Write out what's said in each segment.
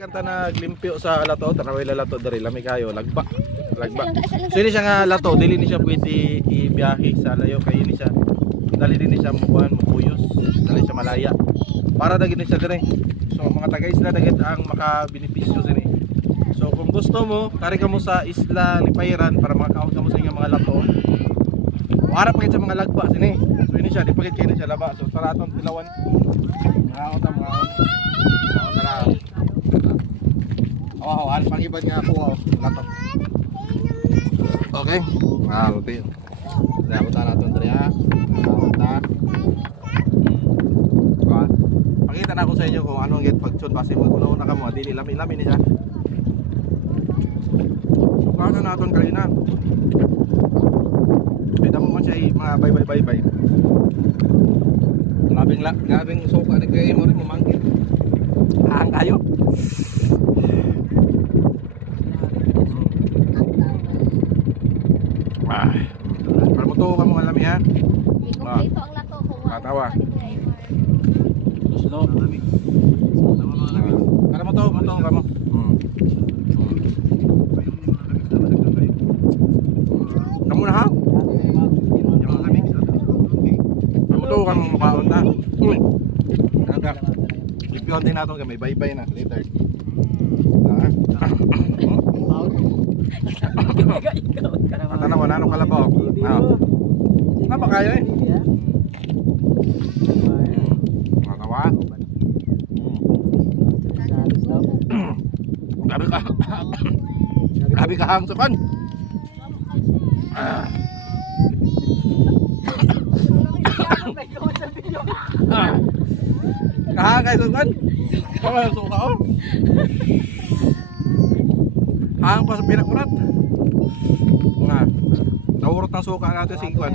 kanta naglimpyo sa lato, tanaway lato dari lami kayo, lagba. So ini siya nga lato, dili ni siya pwede ibiyahe sa layo kay ini siya. Dali din ni siya mubuhan, mupuyos, dali siya malaya. Para dagit ni siya dire. So mga taga-isla dagit ang makabenepisyo dire. So kung gusto mo, kari ka mo sa Isla Lipayran para makakaon ka mo sa inyong mga lato. Harap pa sa mga lagba sini. So ini siya, di pagit kayo ni siya laba. So tara atong tilawan. Mga tara. Oh, harap pang ibad nga ako lato. Okay. Ruti. Daya ko na natin dali ha. Pakita na ako sa inyo kung anong get pagtsun base mo kuno na kamo dili lami-lami ni siya. Pakita na natin kanina. Kita mo man siya mga bye. Grabing suka ni kay mo rin mamangkit. Ang kayo. Para mo to ka mga lami ha. Ito ang lato ko. Katawa. Slow. Para mo to ka mo. Kamu na ha? Kamu to ka mo makaon na. Nanda. Ipiyon din natin kami bye-bye na later. Mata na wala nang kalabaw. Nga ba kayo eh? Makawa. Grabe ka hang sukan. Kahang kayo sukan. Kaya suka oh. Hang pa sa pinakurat. Nga. Naurot ng suka natin sa ikuan.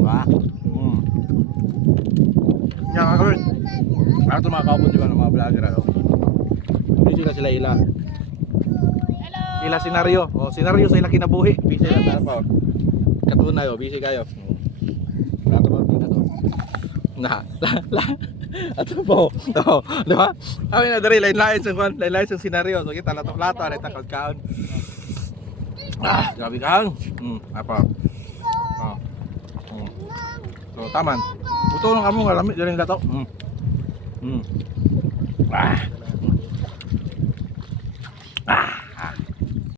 Wah. Yan mga kabird. Ito mga kaupon diba ng mga vlogger ano. Busy na sila ila. Ila senaryo. O senaryo sa ila kinabuhi. Busy na tayo pa. Katunay o busy kayo. Lato ba pina to? Ato po. To, di ba? Kami na dari lain-lain sa senaryo. So kita lato-lato ano takod kaon. Grabe ka. Apa? So taman. Buto lang kamo nga lamig diri lato.